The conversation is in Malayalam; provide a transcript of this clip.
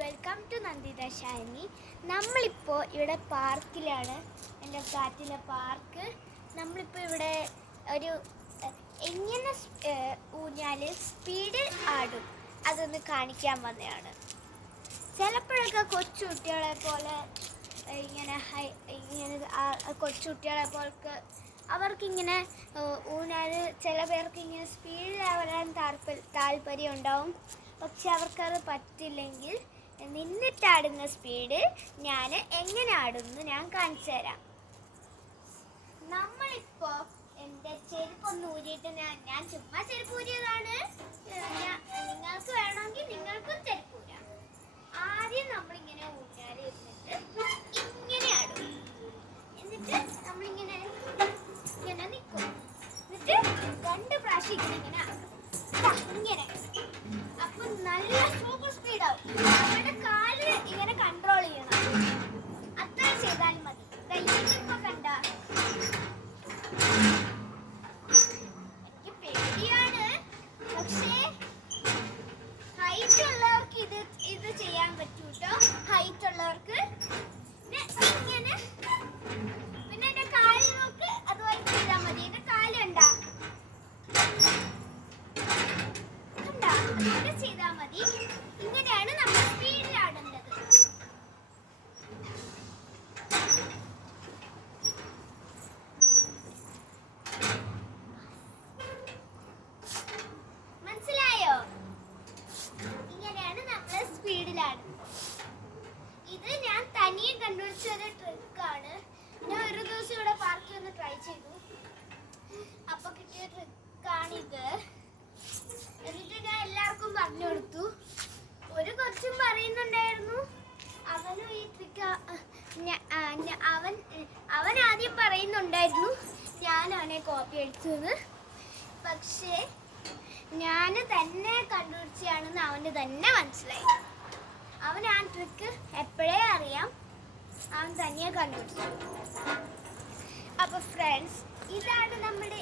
Welcome to Nanditha Shani. നമ്മളിപ്പോൾ ഇവിടെ പാർക്കിലാണ്, എൻ്റെ ഫ്ലാറ്റിലെ പാർക്ക്. നമ്മളിപ്പോൾ ഇവിടെ ഒരു എങ്ങനെ ഊഞ്ഞാൽ സ്പീഡിൽ ആടും അതൊന്ന് കാണിക്കാൻ വന്നതാണ്. ചിലപ്പോഴൊക്കെ കൊച്ചുകുട്ടികളെ പോലെ ഇങ്ങനെ കൊച്ചുകുട്ടികളെ പോലൊക്കെ അവർക്കിങ്ങനെ ഊഞ്ഞാൽ ചില പേർക്ക് ഇങ്ങനെ സ്പീഡിലാവാൻ താല്പര്യം ഉണ്ടാവും. പക്ഷെ അവർക്കത് പറ്റില്ലെങ്കിൽ നിന്നിട്ടാടുന്ന സ്പീഡ് ഞാൻ എങ്ങനെ ആടുന്നു ഞാൻ കാണിച്ചു തരാം. നമ്മളിപ്പോൾ എൻ്റെ ചെരുപ്പൊന്ന് ഊരിയിട്ട് ഞാൻ ചുമ്മാ ചെരുപ്പ് ഊരിയതാണ്. നിങ്ങൾക്ക് വേണമെങ്കിൽ നിങ്ങൾക്കും ചെരുപ്പ് ഊരാം. ആദ്യം നമ്മളിങ്ങനെ ഊഞ്ഞാൽ ഇരുന്നിട്ട് ഇങ്ങനെ ആടും. എന്നിട്ട് നമ്മളിങ്ങനെ ഇങ്ങനെ നിൽക്കും. എന്നിട്ട് 2 പ്രാവശ്യം ഇങ്ങനെ ഇങ്ങനെ അപ്പൊ നല്ല സൂപ്പർ സ്പീഡാവും. നമ്മുടെ കാല് ഇങ്ങനെ കൺട്രോൾ ചെയ്യണം. അത്ര ചെയ്താൽ മതി. ഇപ്പൊ കണ്ട എനിക്ക് പേടിയാണ്, പക്ഷേ ഹൈറ്റ് ഉള്ളവർക്ക് ഇത് ചെയ്യാൻ പറ്റൂ കേട്ടോ. ഹൈറ്റ് ഉള്ളവർക്ക് ഇങ്ങനെ പിന്നെ എന്റെ കാല് നോക്ക്, അതുപോലെ ചെയ്താൽ മതി. എന്റെ കാല് കണ്ടാ ചെയ്താൽ മതി. ഇങ്ങനെയാണ് നമ്മൾ സ്പീഡിൽ ആടേണ്ടത്. മനസ്സിലായോ? ഇങ്ങനെയാണ് നമ്മൾ സ്പീഡിൽ ആടുന്നത്. ഇത് ഞാൻ തനിയെ കണ്ടുപിടിച്ച ഒരു ട്രിക്കാണ്. ഞാൻ ഒരു ദിവസം ഇവിടെ പാർക്കിൽ ഒന്ന് ട്രൈ ചെയ്തു. അപ്പൊ കിട്ടിയ ട്രിക്കാണിത്. എന്നിട്ട് ഞാൻ എല്ലാവർക്കും പറഞ്ഞു കൊടുത്തു. ഒരു കൊച്ചും പറയുന്നുണ്ടായിരുന്നു അവനും ഈ ട്രിക്ക് അവൻ ആദ്യം പറയുന്നുണ്ടായിരുന്നു ഞാൻ അവനെ കോപ്പി അടിച്ചെന്ന്. പക്ഷേ ഞാൻ തന്നെ കണ്ടുപിടിച്ചാണെന്ന് അവന് തന്നെ മനസ്സിലായി. അവൻ ആ ട്രിക്ക് എപ്പോഴേ അറിയാം. അവൻ തന്നെയെ കണ്ടുപിടിച്ചു. അപ്പോൾ ഫ്രണ്ട്സ്, ഇതാണ് നമ്മുടെ